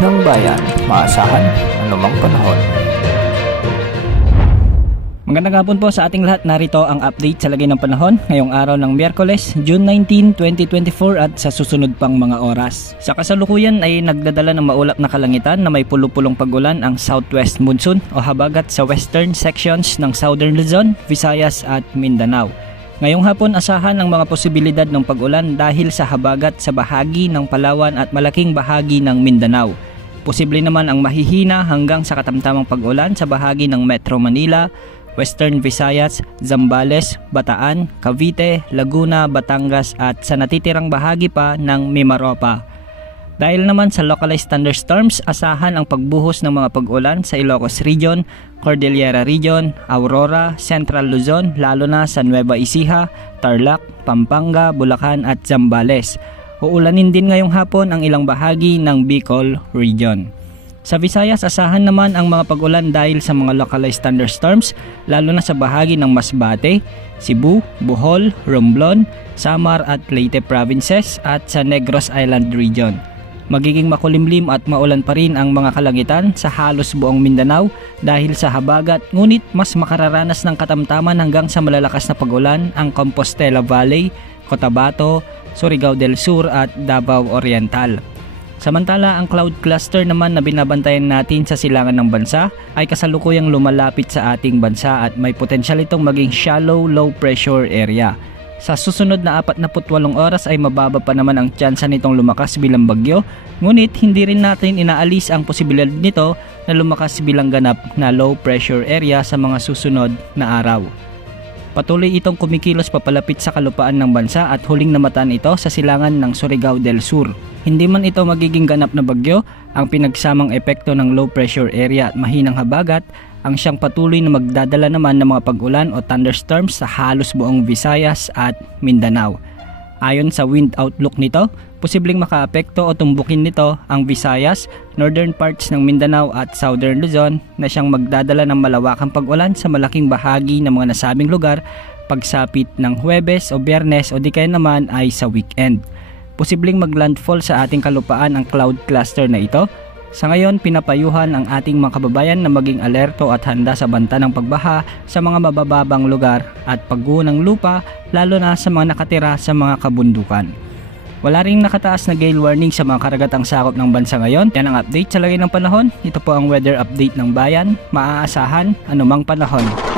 ng bayan, maasahan anumang panahon. Magandang hapon po sa ating lahat. Narito ang update sa lagay ng panahon ngayong araw ng Miyerkules, June 19, 2024 at sa susunod pang mga oras. Sa kasalukuyan ay nagdadala ng maulap na kalangitan na may pulupulong pag-ulan ang southwest monsoon o habagat sa western sections ng Southern Luzon, Visayas at Mindanao. Ngayong hapon asahan ang mga posibilidad ng pag-ulan dahil sa habagat sa bahagi ng Palawan at malaking bahagi ng Mindanao. Posible naman ang mahihina hanggang sa katamtamang pag-ulan sa bahagi ng Metro Manila, Western Visayas, Zambales, Bataan, Cavite, Laguna, Batangas at sa natitirang bahagi pa ng Mimaropa. Dahil naman sa localized thunderstorms, asahan ang pagbuhos ng mga pag-ulan sa Ilocos Region, Cordillera Region, Aurora, Central Luzon, lalo na sa Nueva Ecija, Tarlac, Pampanga, Bulacan at Zambales. Uulanin din ngayong hapon ang ilang bahagi ng Bicol Region. Sa Visayas, asahan naman ang mga pag-ulan dahil sa mga localized thunderstorms, lalo na sa bahagi ng Masbate, Cebu, Bohol, Romblon, Samar at Leyte provinces at sa Negros Island Region. Magiging makulimlim at maulan pa rin ang mga kalangitan sa halos buong Mindanao dahil sa habagat, ngunit mas makararanas ng katamtaman hanggang sa malalakas na pag-ulan ang Compostela Valley, Cotabato, Surigao del Sur at Davao Oriental. Samantala, ang cloud cluster naman na binabantayan natin sa silangan ng bansa ay kasalukuyang lumalapit sa ating bansa at may potensyal itong maging shallow low pressure area. Sa susunod na 48 oras ay mababa pa naman ang tsansa nitong lumakas bilang bagyo, ngunit hindi rin natin inaalis ang posibilidad nito na lumakas bilang ganap na low pressure area sa mga susunod na araw. Patuloy itong kumikilos papalapit sa kalupaan ng bansa at huling namataan ito sa silangan ng Surigao del Sur. Hindi man ito magiging ganap na bagyo, ang pinagsamang epekto ng low pressure area at mahinang habagat ang siyang patuloy na magdadala naman ng mga pag-ulan o thunderstorms sa halos buong Visayas at Mindanao. Ayon sa wind outlook nito, posibleng makaapekto o tumbukin nito ang Visayas, northern parts ng Mindanao at southern Luzon na siyang magdadala ng malawakang pag-ulan sa malaking bahagi ng mga nasabing lugar pagsapit ng Huwebes o Biyernes o di kaya naman ay sa weekend. Posibleng maglandfall sa ating kalupaan ang cloud cluster na ito. Sa ngayon, pinapayuhan ang ating mga kababayan na maging alerto at handa sa banta ng pagbaha sa mga mabababang lugar at pagguho ng lupa, lalo na sa mga nakatira sa mga kabundukan. Wala ring nakataas na gale warning sa mga karagatang sakop ng bansa ngayon. Yan ang update sa lagay ng panahon. Ito po ang weather update ng bayan. Maaasahan anumang panahon.